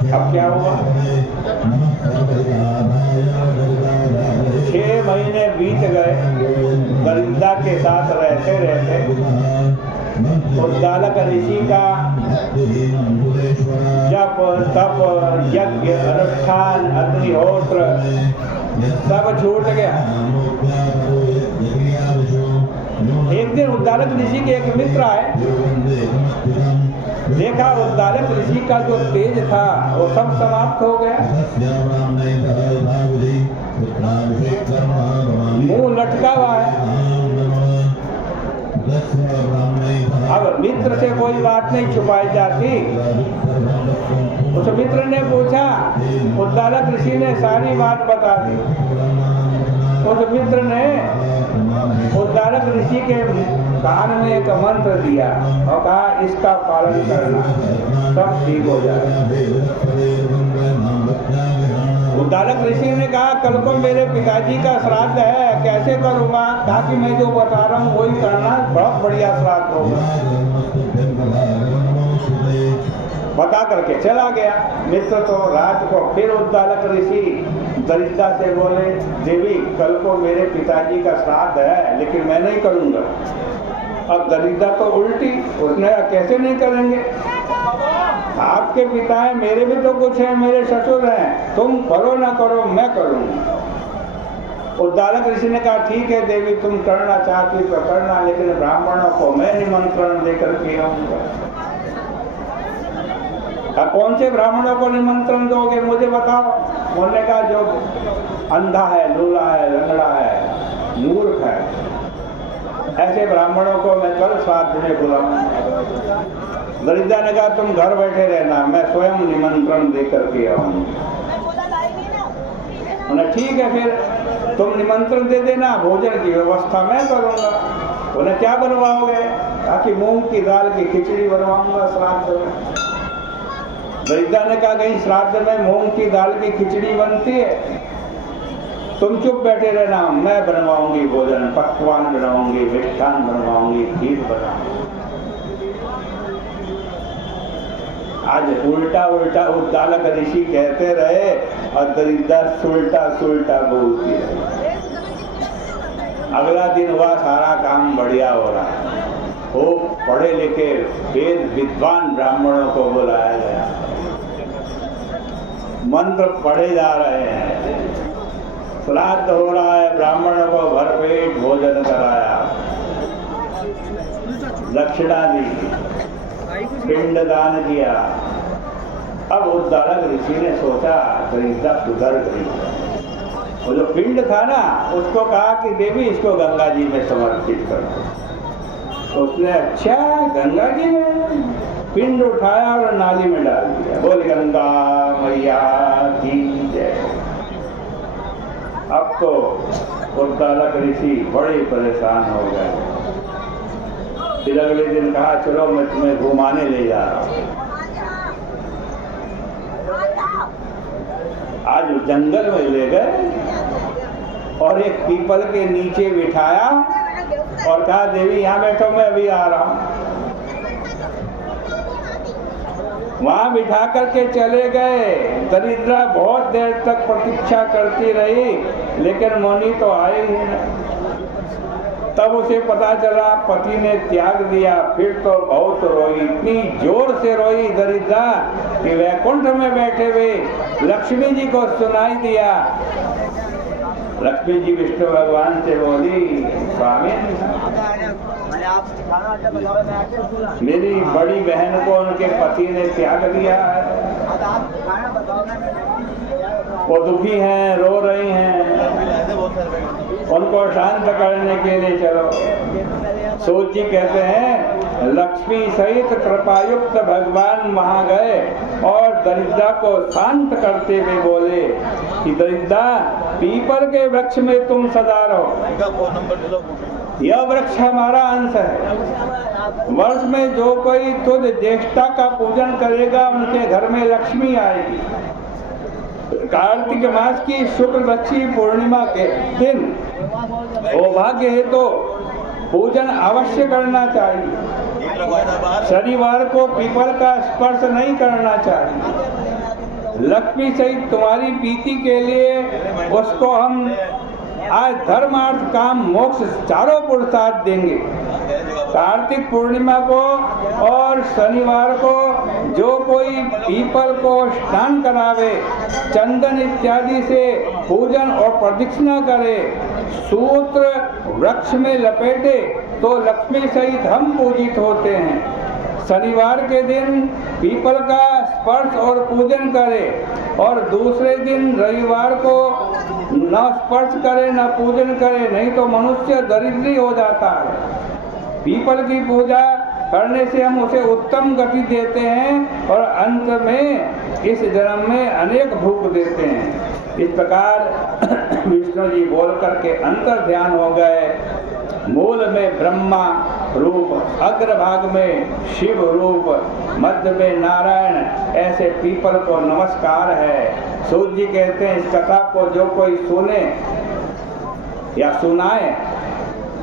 अब क्या हुआ, 6 महीने बीत गए। दरिद्रा के साथ रहते रहते उद्दालक ऋषि का जप तप यज्ञ अनुष्ठान अग्निहोत्र सब छूट गया। एक दिन उद्दालक ऋषि के एक मित्र आए, देखा उद्दालक ऋषि का जो तेज था वो सब समाप्त हो गया, मुंह लटका हुआ है। अब मित्र से कोई बात नहीं छुपाई जाती। उस मित्र ने पूछा, उद्दालक ऋषि ने सारी बात बता दी। उस मित्र ने उद्दालक ऋषि के कान में एक मंत्र दिया और कहा इसका पालन करना, सब ठीक हो जाएगा। उद्दालक ऋषि ने कहा कल को मेरे पिताजी का श्राद्ध है, कैसे करूँगा? कहा कि मैं जो बता रहा हूँ वही करना, बहुत बढ़िया श्राद्ध होगा। बता करके चला गया मित्र। तो रात को फिर उद्दालक ऋषि दरिद्रा से बोले, देवी कल को मेरे पिताजी का श्राद्ध है लेकिन मैं नहीं करूँगा। अब दरिद्रा तो उल्टी, उसने कैसे नहीं करेंगे, आपके पिता है, मेरे भी तो कुछ है, मेरे ससुर हैं, तुम करो ना करो मैं करूँगा। उद्दालक ऋषि ने कहा ठीक है देवी, तुम करना चाहती तो करना, लेकिन ब्राह्मणों को मैं निमंत्रण देकर के आऊँगा। कौन से ब्राह्मणों को निमंत्रण दोगे मुझे बताओ? उन्होंने कहा जो अंधा है, लूला है, लंगड़ा है, मूर्ख है, ऐसे ब्राह्मणों को मैं कल श्राद्ध में बुलाऊंगा। दरिद्रा ने कहा तुम घर बैठे रहना, मैं स्वयं निमंत्रण देकर के आऊंगा। उन्हें ठीक है, फिर तुम निमंत्रण दे देना, भोजन की व्यवस्था मैं करूंगा। उन्हें क्या बनवाओगे? कहा कि मूंग की दाल की खिचड़ी बनवाऊंगा श्राद्ध में। दरिद्रा ने कहा कहीं श्राद्ध में मूंग की दाल की खिचड़ी बनती है? तुम चुप बैठे रहना, मैं बनवाऊंगी भोजन, पकवान बनाऊंगी, मिष्ठान बनवाऊंगी, खीर बनाऊंगी। आज उल्टा उल्टा उद्दालक ऋषि कहते रहे और दरिद्रा सुलटा सुलटा बोलती रही। अगला दिन हुआ सारा काम बढ़िया हो रहा है। वो पढ़े लिखे वेद विद्वान ब्राह्मणों को बुलाया गया, मंत्र पढ़े जा रहे हैं, श्राद्ध हो रहा है, ब्राह्मणों को भरपेट भोजन कराया, दक्षिणा दी, पिंडदान किया। अब उद्दालक ऋषि ने सोचा दरिद्रा सुधर गई। वो जो पिंड था ना, उसको कहा कि देवी इसको गंगा जी में समर्पित कर दो। तो उसने अच्छा गंगा जी में पिंड उठाया और नाली में डाल दिया। बोल गंगा मैया की जय। अब तो उद्दालक ऋषि बड़े परेशान हो गए। फिर अगले दिन कहा चलो मैं तुम्हें घुमाने ले जा रहा हूँ। आज जंगल में ले गए और एक पीपल के नीचे बिठाया और कहा देवी यहाँ बैठो, मैं अभी आ रहा हूँ। वहां बिठा करके चले गए। दरिद्रा बहुत देर तक प्रतीक्षा करती रही लेकिन मुनि तो आए ही नहीं। तब उसे पता चला पति ने त्याग दिया। फिर तो बहुत रोई, इतनी जोर से रोई दरिद्रा कि वैकुंठ में बैठे हुए लक्ष्मी जी को सुनाई दिया। लक्ष्मी जी विष्णु भगवान से बोली, स्वामी मेरी बड़ी बहन को उनके पति ने त्याग दिया है, वो दुखी हैं, रो रही हैं, उनको शांत करने के लिए चलो। सूत जी कहते हैं लक्ष्मी सहित कृपायुक्त भगवान वहां गए और दरिद्रा को शांत करते हुए बोले कि दरिद्रा पीपल के वृक्ष में तुम सदा रहो, यह वृक्ष हमारा अंश है। वर्ष में जो कोई तुझ ज्येष्ठा का पूजन करेगा उनके घर में लक्ष्मी आएगी। कार्तिक मास की शुक्ल पक्षी पूर्णिमा के दिन सौभाग्य है तो पूजन अवश्य करना चाहिए। शनिवार को पीपल का स्पर्श नहीं करना चाहिए। लक्ष्मी सहित तुम्हारी प्रीति के लिए उसको हम आज धर्म अर्थ काम मोक्ष चारों पुरुषार्थ देंगे। कार्तिक पूर्णिमा को और शनिवार को जो कोई पीपल को स्नान करावे, चंदन इत्यादि से पूजन और प्रदक्षिणा करे, सूत्र वृक्ष में लपेटे, तो लक्ष्मी सहित हम पूजित होते हैं। शनिवार के दिन पीपल का स्पर्श और पूजन करे और दूसरे दिन रविवार को न स्पर्श करे न पूजन करे, नहीं तो मनुष्य दरिद्री हो जाता है। पीपल की पूजा करने से हम उसे उत्तम गति देते हैं और अंत में इस जन्म में अनेक भोग देते हैं। इस प्रकार विष्णु जी बोल करके अंतर ध्यान हो गए। मूल में ब्रह्मा रूप, अग्रभाग में शिव रूप, मध्य में नारायण, ऐसे पीपल को नमस्कार है। सूत जी कहते हैं इस कथा को जो कोई सुने या सुनाए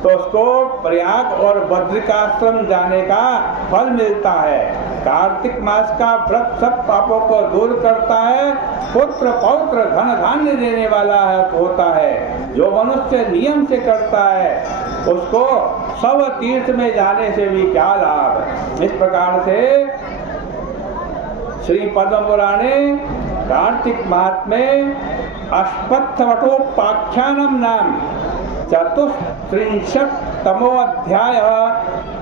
तो उसको प्रयाग और बद्रिकाश्रम जाने का फल मिलता है। कार्तिक मास का व्रत सब पापों को दूर करता है, पुत्र पौत्र धन धान्य देने वाला होता है। जो मनुष्य नियम से करता है उसको सब तीर्थ में जाने से भी क्या लाभ। इस प्रकार से श्री पद्म पुराणे कार्तिक मास में अश्वत्थवटोपाख्यानम नाम 34तमो अध्याय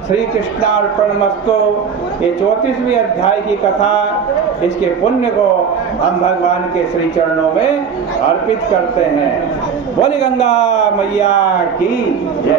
श्री कृष्णार्पणमस्तु। ये 34वीं अध्याय की कथा, इसके पुण्य को हम भगवान के श्री चरणों में अर्पित करते हैं। बोली गंगा मैया की जय।